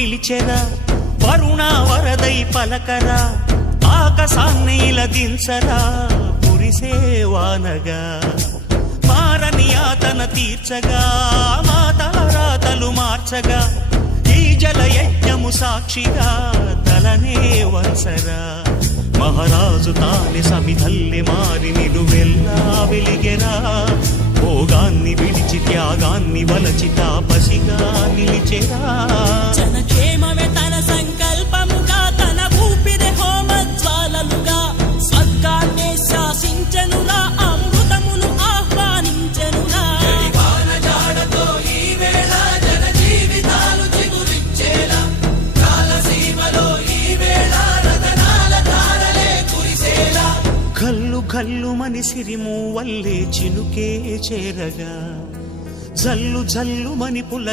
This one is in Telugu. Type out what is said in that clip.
పిలిచెరా వరుణ వరదై పలకరా ఆకాశాన్ని ఇలదించరా కురిసేవానగా మారని యాతన తీర్చగా మాతారాతలు మార్చగా ఈ జలయజ్ఞము సాక్షిగా తలనే వంచరా మహారాజు తానే సమిధల్లి మారి నిలువెల్లా వెలిగెరా భోగాన్ని విడిచి త్యాగాన్ని వలచి తాపసిగా నిలిచెరా జనక్షేమమే తన సంకల్పముగా తన ఊపిరి హోమజ్వాలలుగా స్వర్గాన్నే శాసించెనురా అమృతమును ఆహ్వానించెనురా జాడతో ఈ వేళ జన జీవితాలు చిగురించేలా కాలసీమలో ఈ వేళ రతనాల ధారలే కురిసేలా కల్లు కల్లు మని సిరిము వల్లే చినుకే చేరగా జల్లు జల్లు మని పుల